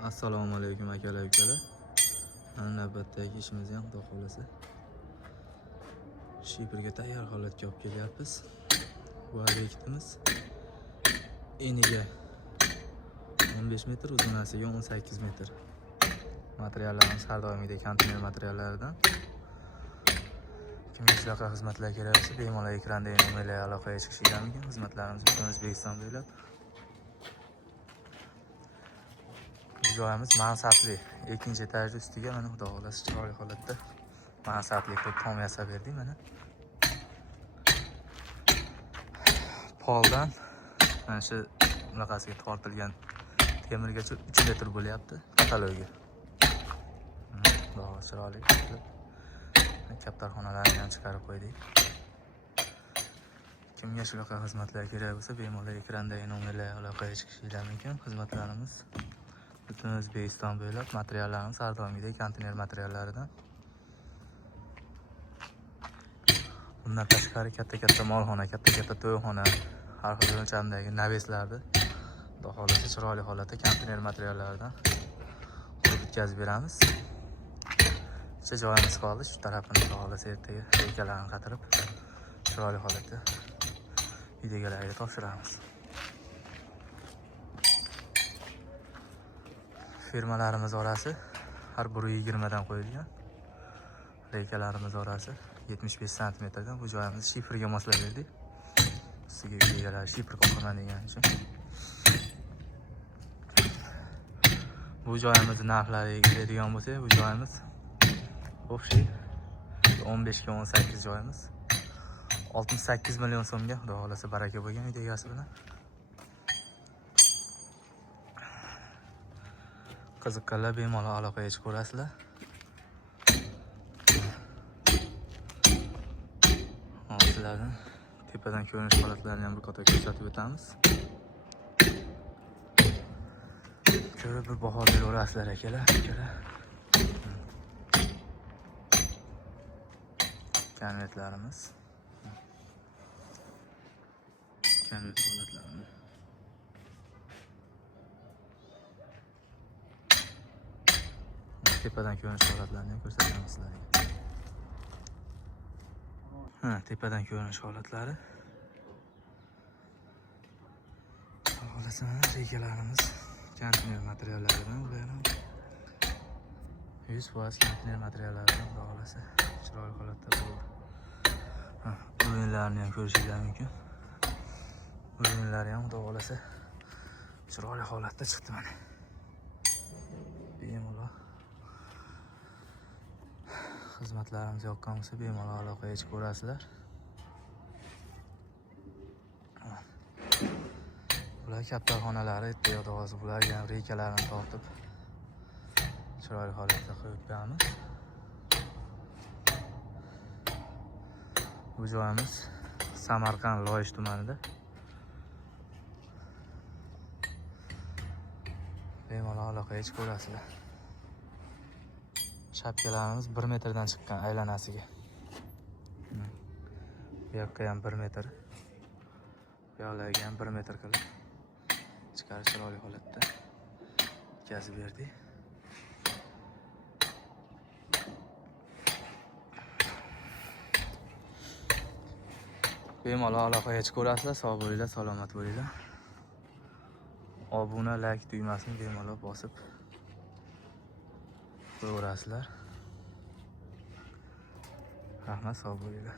Assalomu alaykum akalar ukalar. Mana navbatdagi ishimizni ham xudo xolasa Shiprga tayyor holatga olib kelyapmiz. Bu obyektimiz eniga 15 metr, uzunasiga 18 metr. Materiallarimiz har doimgidek konteyner materiallaridan. Kimga shunaqa xizmatlar kerak bo'lsa, bemalol ekrandagi nomerlarga aloqaga chiqishingiz mumkin. Xizmatlarimiz butun O'zbekiston bo'ylab. Joyimiz mansabli. Ikkinchi etaj ustiga mana xudo xolasa chiroyli holatda mansabli qilib tom yasab berdik mana. Poldan mana shu bunaqasiga tortilgan temirgacha 3 metr bo'lyapti katalogi. Xudo chiroyli qilib kaptarxonalarni ham chiqarib qo'ydik. Kimga shunaqa xizmatlar kerak bo'lsa, bemalol ekrandagi nomerlarga aloqaga chiqishingiz mumkin. Xizmatlarimiz butun O'zbekiston bo'ylab. Materiallarimiz har doimgidek konteyner materiallaridan. Bundan tashqari katta molxona, katta to'yxona, har xil o'lchamdagi naveslarni xudo xolasa chiroyli holatda konteyner materiallaridan qurib bitkazib beramiz. Bitta joyimiz qoldi, shu tarafini xudo xolasa ertaga reykalarni qatirib chiroyli holatda videogalarga topshiramiz. Firmalarimiz orasi har biri 20 dan qo'yilgan. Reykalarimiz orasi 75 cm dan. Bu joyimizni shifrga moslab berdik. Ustiga videolar shifr qo'yman degan uchun. Bu joyimizni narxlariga keladigan bo'lsa, bu joyimiz общий 15 ga 18 joyimiz 68 million so'mga, xudo xolasa baraka bo'lgan uyda egasi bilan. Qiziqqanlar bemalol aloqaga chiqaverasizlar. Sizlardan tepadan ko'rinish holatlarini ham bir qator ko'rsatib o'tamiz. Ko'rib bir baho beraverasizlar akalar. Konvertlarimiz. Konvert holatlarimiz. Tepadan ko'rinish holatlarini ham ko'rsatamiz sizlarga. Tepadan ko'rinish holatlari. Xohlasan, reykalarimiz konteyner materiallaridan, ular ham 100% konteyner materiallaridan xohlasa chiroyli holatda bo'ldi. O'yinlarni ham ko'rishingiz mumkin. O'yinlari ham xudo xolasa chiroyli holatda chiqdi mana. Bemalol xizmatlarimiz yoqqan bo'lsa, bemalol aloqaga chiqaverasizlar. Bular kaptarxonalari, yo'q hozir bularga ham reykalarni tortib chiroyli holatda qo'yib beramiz. Bu joyimiz Samarqand Loyish tumanida. Bemalol aloqaga chiqaverasizlar. Shapkalarimiz 1 metrdan chiqqan aylanasiga. Bu yoqqa ham 1 metr. Bu yoqlarga ham 1 metr qilib chiqarib chiroyli holatda bitkazib berdik. Bemalol aloqaga chiqaverasizlar. Sog' bo'linglar, salomat bo'linglar. Obuna, like tugmasini bemalol bosib qo'yaverasizlar. Rahmat, sog' bo'linglar.